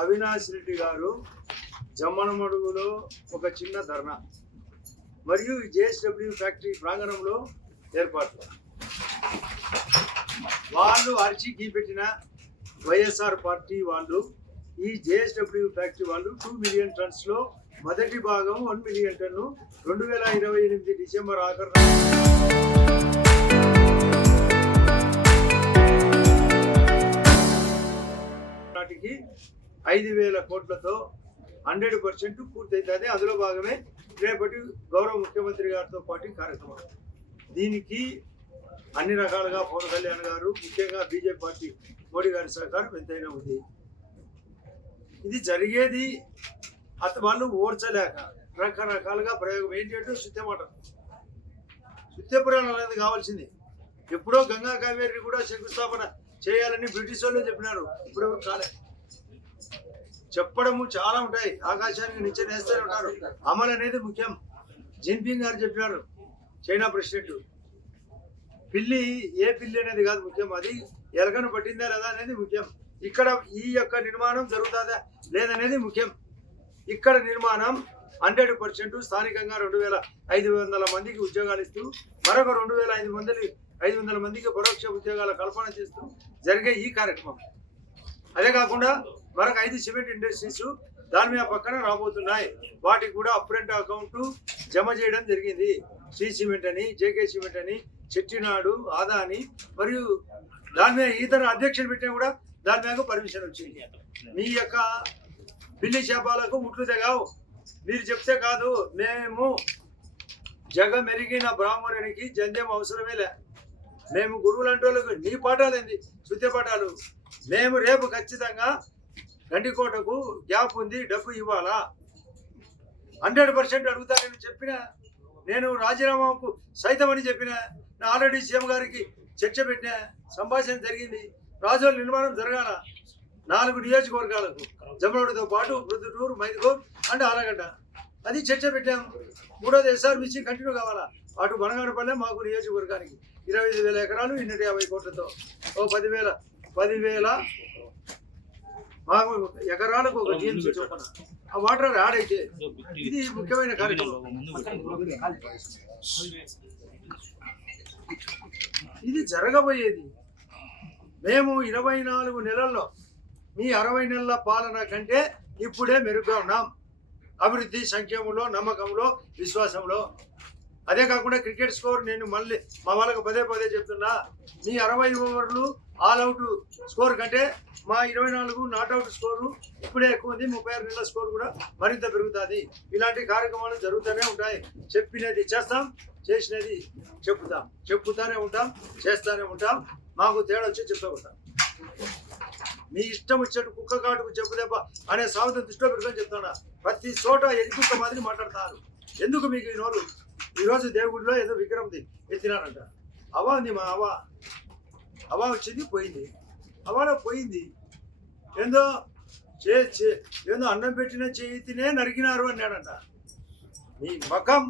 అవినాష్ రెడ్డి గారు జమ్మనమడుగులో ఒక చిన్న ధర్నా మరియు జేఎస్డబ్ల్యూ ఫ్యాక్టరీ ప్రాంగణంలో ఏర్పాటు. వాళ్ళు అరిచి గీపెట్టిన వైఎస్ఆర్ పార్టీ వాళ్ళు ఈ జేఎస్డబ్ల్యూ ఫ్యాక్టరీ వాళ్ళు 2 మిలియన్ టన్స్లో మొదటి భాగం 1 మిలియన్ టన్ను 2028 డిసెంబర్ ఆఖరు నాటికి 5,000 కోట్లతో 100% పూర్తవుతుంది. అందులో భాగమే రేపటి గౌరవ ముఖ్యమంత్రి గారితో పాటు కార్యక్రమం. దీనికి అన్ని రకాలుగా పవన్ కళ్యాణ్ గారు, ముఖ్యంగా బీజేపీ పార్టీ మోడీ గారి సహకారం ఎంతైనా ఉంది. ఇది జరిగేది వాళ్ళు ఓర్చలేక రకరకాలుగా ప్రయోగం ఏంటంటే శుద్ధమాట శుద్ధపురాణం అనేది కావాల్సింది. ఎప్పుడో గంగా కావేరిని కూడా శంకుస్థాపన చేయాలని బ్రిటిష్ వాళ్ళు చెప్పినారు. ఇప్పుడు కాలే చెప్పడము చాలా ఉంటాయి. ఆకాశానికి నిచ్చెన వేస్తూనే ఉంటారు. అమలు అనేది ముఖ్యం. జిన్పింగ్ గారు చెప్పినారు, చైనా ప్రెసిడెంట్. పిల్లి ఏ పిల్లి అనేది కాదు ముఖ్యం, అది ఎలకను పట్టిందా లేదా అనేది ముఖ్యం. ఇక్కడ ఈ యొక్క నిర్మాణం జరుగుతుందా లేదనేది ముఖ్యం. ఇక్కడ నిర్మాణం 100% స్థానికంగా 2,500 మందికి ఉద్యోగాలు ఇస్తూ మరొక 2,500 మందికి పరోక్ష ఉద్యోగాల కల్పన చేస్తూ జరిగే ఈ కార్యక్రమం. అదే కాకుండా మరొక 5 సిమెంట్ ఇండస్ట్రీస్ దాని మీద పక్కన రాబోతున్నాయి. వాటికి కూడా అప్రెంట్ అకౌంట్ జమ చేయడం జరిగింది. శ్రీ సిమెంట్ అని, జేకే సిమెంట్ అని, చెట్టినాడు, ఆదాని మరియు దాని మీద ఇతర అధ్యక్షులు పెట్టినా కూడా దాని మీద పర్మిషన్ వచ్చింది. మీ యొక్క పిల్లి చేపాలకు ముట్లు తెగావు. మీరు చెప్తే కాదు, మేము జగమెరిగిన బ్రాహ్మణునికి జంధ్యం అవసరమే లే. మేము గురువులంటే వాళ్ళకు నీ పాఠాలేంది శుద్ధ పాఠాలు. మేము రేపు ఖచ్చితంగా గండికోటకు గ్యాప్ ఉంది, డబ్బు ఇవ్వాలా 100% అడుగుతానని చెప్పిన. నేను రాజీనామాకు సైతం అని చెప్పిన. ఆల్రెడీ సీఎం గారికి చర్చ పెట్టిన, సంభాషణ జరిగింది. రాజోల నిర్మాణం జరగాల 4 నియోజకవర్గాలకు, జమలోడితో పాటు ప్రొద్దుటూరు, మైదుగూరు అండ్ ఆలగడ్డ. అది చర్చ పెట్టాం. 3వ ఎస్ఆర్బీసీ కంటిన్యూ కావాలా. అటు బనగానపల్లె మాకు నియోజకవర్గానికి 25,000 ఎకరాలు 250 కోట్లతో ఓ 10,000 మాకు ఎకరాలకు ఒక టీఎంసీ చొప్పున ఆ వాటర్ యాడ్ అయితే ఇది ముఖ్యమైన కార్యక్రమం. ఇది జరగబోయేది. మేము 24 నెలల్లో మీ 60 నెలల పాలన కంటే ఇప్పుడే మెరుగ్గా ఉన్నాం. అభివృద్ధి, సంక్షేమంలో, నమ్మకంలో, విశ్వాసంలో. అదే కాకుండా క్రికెట్ స్కోర్ నేను మళ్ళీ మా వాళ్ళకు పదే చెప్తున్నా. మీ 60 ఓవర్లు ఆల్ అవుట్ స్కోర్ కంటే మా 24 నాట్అవుట్ స్కోరు ఇప్పుడే ఎక్కువ ఉంది. 36 నెలల స్కోర్ కూడా మరింత పెరుగుతుంది. ఇలాంటి కార్యక్రమాలు జరుగుతూనే ఉంటాయి. చెప్పినది చేస్తాం, చేసినది చెప్పుతానే ఉంటాం, చేస్తూనే ఉంటాం. మాకు తేడా వచ్చి చెప్తూ ఉంటాం. మీ ఇష్టం వచ్చేట్టు కుక్క కాటుకు చెప్పు దెబ్బ అనే సామెత దృష్టిలో పెట్టుకొని చెప్తున్నా. ప్రతి చోట ఎదుగుక్క మాదిరి మాట్లాడతారు. ఎందుకు మీకు ఈ నోరు? ఈరోజు దేవుడిలో ఏదో విగ్రహం ఎత్తినారంట. అవా ఉంది, మా అవా వచ్చింది పోయింది. అవాలో పోయింది. ఏందో ఏందో అన్నం పెట్టిన చేతినే నరికినారు అన్నాడంట. నీ ముఖం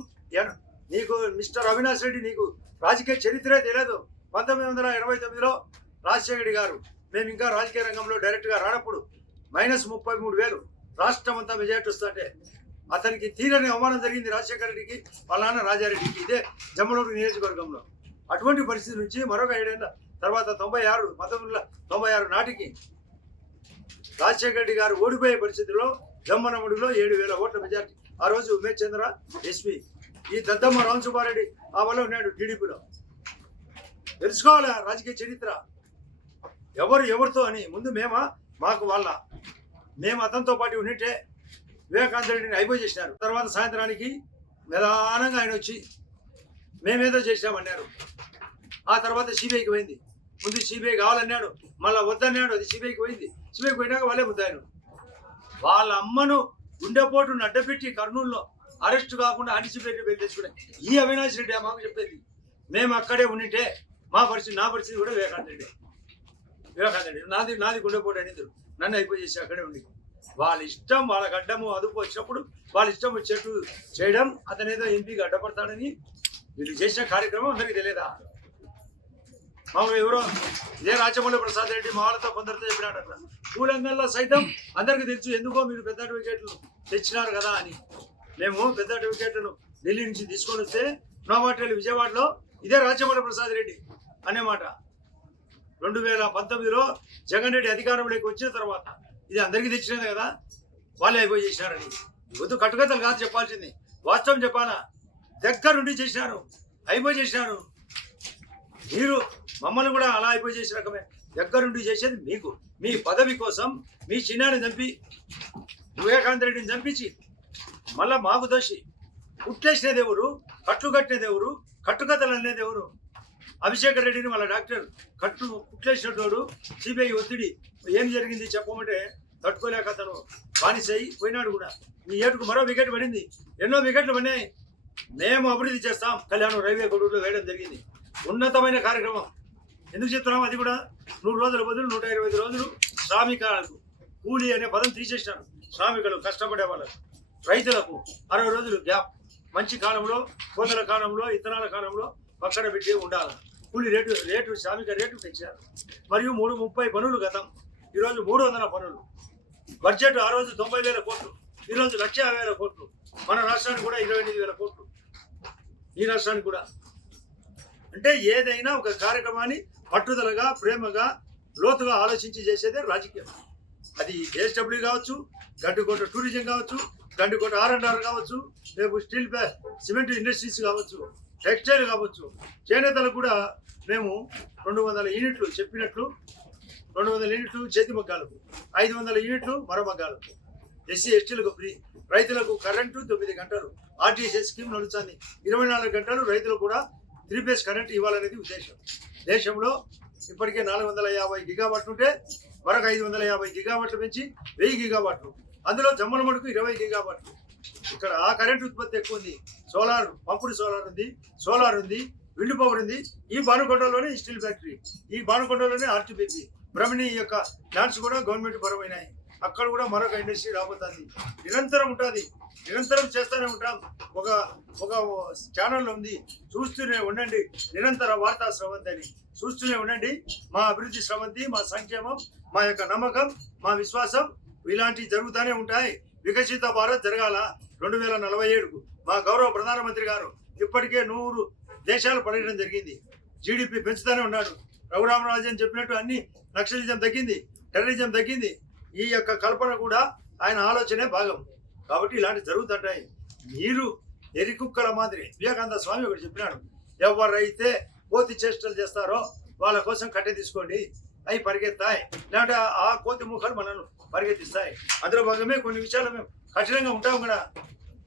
నీకు మిస్టర్ అవినాష్ రెడ్డి, నీకు రాజకీయ చరిత్రే తెలియదు. 1989లో రాజశేఖర్ గారు మేము ఇంకా రాజకీయ రంగంలో డైరెక్ట్గా రానప్పుడు -33,000 రాష్ట్రం అంతా మెజార్టీ వస్తుంటే అతనికి తీరని అవమానం జరిగింది రాజశేఖర రెడ్డికి, వాళ్ళ నాన్న రాజారెడ్డికి, ఇదే జమ్మలూరు నియోజకవర్గంలో. అటువంటి పరిస్థితి నుంచి మరొక 7 ఏళ్ల తర్వాత 1996 నాటికి రాజశేఖర రెడ్డి గారు ఓడిపోయే పరిస్థితిలో జమ్మనముడిలో 7,000 ఓట్ల మెజార్టీ. ఆ రోజు ఉమేష్ చంద్ర ఎస్పీ, ఈ దద్దమ్మ రామ్ సుబ్బారెడ్డి ఆ వల్ల ఉన్నాడు టీడీపీలో. తెలుసుకోవాలి రాజకీయ చరిత్ర ఎవరితో అని. ముందు మాకు వాళ్ళ మేము అతనితో పాటు ఉన్నట్టే వివేకానంద రెడ్డిని అయిపోయి చేసినారు. తర్వాత సాయంత్రానికి నిదానంగా ఆయన వచ్చి మేమేదో చేసినామన్నారు. ఆ తర్వాత సిబిఐకి పోయింది. ముందు సిబిఐ కావాలన్నాడు, మళ్ళీ వద్దన్నాడు. అది సిబిఐకి పోయింది. సిబిఐకి పోయినాక వాళ్ళే ముద్దాయను. వాళ్ళ అమ్మను గుండెపోటును అడ్డపెట్టి కర్నూలులో అరెస్ట్ కాకుండా యాంటిసిపేటరీ బెయిల్ తెచ్చుకునే ఈ అవినాష్ రెడ్డి మాకు చెప్పేది. మేము అక్కడే ఉండింటే నా పరిస్థితి కూడా వివేకానంద రెడ్డి నాది గుండెపోటు అనేది నన్ను అయిపోయి చేసి అక్కడే ఉండి వాళ్ళ ఇష్టం, వాళ్ళకి అడ్డము అదుపు వచ్చినప్పుడు వాళ్ళ ఇష్టం వచ్చేట్టు చేయడం. అతనేదో ఎంపీగా అడ్డపడతాడని వీళ్ళు చేసిన కార్యక్రమం అందరికీ తెలియదా? మామూలుగా ఎవరో ఇదే రాజమౌళి ప్రసాద్ రెడ్డి మామూలుతో కొందరితో చెప్పినాడు అట్లా కూలంగల్లో సైతం అందరికి తెలుసు ఎందుకో మీరు పెద్ద వికెట్లు తెచ్చినారు కదా అని. మేము పెద్ద వికెట్లను ఢిల్లీ నుంచి తీసుకొని వస్తే నోవాటెల్ విజయవాడలో ఇదే రాజమౌళి ప్రసాద్ రెడ్డి అనే మాట 2019లో జగన్ రెడ్డి అధికారంలోకి వచ్చిన తర్వాత ఇది అందరికీ తెచ్చినది కదా, వాళ్ళే అయిపోయి చేసినారని. వద్దు కట్టుకథలు కాదు చెప్పాల్సింది, వాస్తవం చెప్పాలా. దగ్గరుండి చేసినారు, అయిపోయి చేసినారు. మీరు మమ్మల్ని కూడా అలా అయిపోయి చేసిన రకమే. దగ్గరుండి చేసేది మీకు, మీ పదవి కోసం మీ చిన్నాన్ని చంపి వివేకానంద రెడ్డిని చంపించి మళ్ళా మాకు దోషి కుట్లేసినది ఎవరు, కట్లు కట్టినది ఎవరు, కట్టుకథలు అనేది ఎవరు? అభిషేక్ రెడ్డిని వాళ్ళ డాక్టర్ కుట్లేసినట్టు సిబిఐ ఒత్తిడి ఏం జరిగింది చెప్పమంటే తట్టుకోలేక అతను బానిసై పోయినాడు కూడా. ఈ ఏటుకు మరో వికెట్ పడింది, ఎన్నో వికెట్లు పడినాయి. మేము అభివృద్ధి చేస్తాం. కళ్యాణం రైల్వే కొడుకులో వేయడం జరిగింది. ఉన్నతమైన కార్యక్రమం. ఎందుకు చెప్తున్నాం? అది కూడా 100 రోజుల బదులు 125 రోజులు శ్రామికులకు కూలీ అనే పదం తీసేసినారు. శ్రామికులు కష్టపడే వాళ్ళకు, రైతులకు 60 రోజులు గ్యాప్. మంచి కాలంలో, కోతల కాలంలో, ఇత్తనాల కాలంలో పక్కన పెట్టి ఉండాలి. కూలీ రేటు శ్రామిక రేటు పెంచారు. మరియు 330 పనులు గతం, ఈరోజు 300 పనులు. బడ్జెట్ ఆ రోజు 90,000 కోట్లు, ఈరోజు 1,50,000 కోట్లు. మన రాష్ట్రానికి కూడా 28,000 కోట్లు. ఈ రాష్ట్రానికి కూడా. అంటే ఏదైనా ఒక కార్యక్రమాన్ని పట్టుదలగా, ప్రేమగా, లోతుగా ఆలోచించి చేసేదే రాజకీయం. అది జేఎస్డబ్ల్యూ కావచ్చు, గండికోట టూరిజం కావచ్చు, గండికోట R&R కావచ్చు, రేపు స్టీల్ సిమెంట్ ఇండస్ట్రీస్ కావచ్చు, టెక్స్టైల్ కావచ్చు. చేనేతలకు కూడా మేము 200 యూనిట్లు చెప్పినట్లు 200 యూనిట్లు చేతి మగ్గాలకు, 500 యూనిట్లు మరమగ్గాలకు, ఎస్సీ ఎస్టీలకు ఫ్రీ, రైతులకు కరెంటు 9 గంటలు, ఆర్టీసీ స్కీమ్ నడుస్తుంది. 24 గంటలు రైతులకు కూడా 3 ఫేజ్ కరెంట్ ఇవ్వాలనేది ఉద్దేశం. దేశంలో ఇప్పటికే 450 గిగావాట్లు ఉంటే మరొక 550 గిగావాట్లు పెంచి 1000 గిగావాట్లు. అందులో జమ్మల మడుకు 20 గిగావాట్లు. ఇక్కడ ఆ కరెంట్ ఉత్పత్తి ఎక్కువ ఉంది. సోలార్, పంపుడు సోలార్ ఉంది, సోలార్ ఉంది, విండ్ పవర్ ఉంది. ఈ బానుకొండలోనే స్టీల్ ఫ్యాక్టరీ, ఈ బానుకొండలోనే ఆర్టీపీపీ, బ్రహ్మణి యొక్క ప్లాంట్స్ కూడా గవర్నమెంట్ పరమైనాయి. అక్కడ కూడా మరొక ఇండస్ట్రీ రాబోతుంది. నిరంతరం ఉంటుంది, నిరంతరం చేస్తూనే ఉంటాం. ఒక ఛానల్ ఉంది, చూస్తూనే ఉండండి. నిరంతర వార్తా స్రవంతి అని చూస్తూనే ఉండండి. మా అభివృద్ధి స్రవంతి, మా సంక్షేమం, మా యొక్క నమ్మకం, మా విశ్వాసం ఇలాంటివి జరుగుతూనే ఉంటాయి. వికసిత భారత్ జరగాల 2047కు. మా గౌరవ ప్రధానమంత్రి గారు ఇప్పటికే 100 దేశాలు పర్యటన జరిగింది. జీడిపి పెంచుతూనే ఉన్నాడు. రఘురామరాజన్ చెప్పినట్టు అన్ని నక్సలిజం తగ్గింది, టెర్రరిజం తగ్గింది. ఈ యొక్క కల్పన కూడా ఆయన ఆలోచనే భాగం. కాబట్టి ఇలాంటి జరుగుతుంటాయి. మీరు ఎరికుక్కల మాదిరి వివేకానంద స్వామి ఒకటి చెప్పినాడు, ఎవరైతే కోతి చేష్టలు చేస్తారో వాళ్ళ కోసం కట్టె తీసుకోండి, అవి పరిగెత్తాయి. లేదంటే ఆ కోతి ముఖాలు మనల్ని పరిగెత్తిస్తాయి. అందులో భాగమే కొన్ని విషయాలు మేము కఠినంగా ఉంటాం కూడా.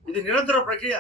ఇది నిరంతర ప్రక్రియ.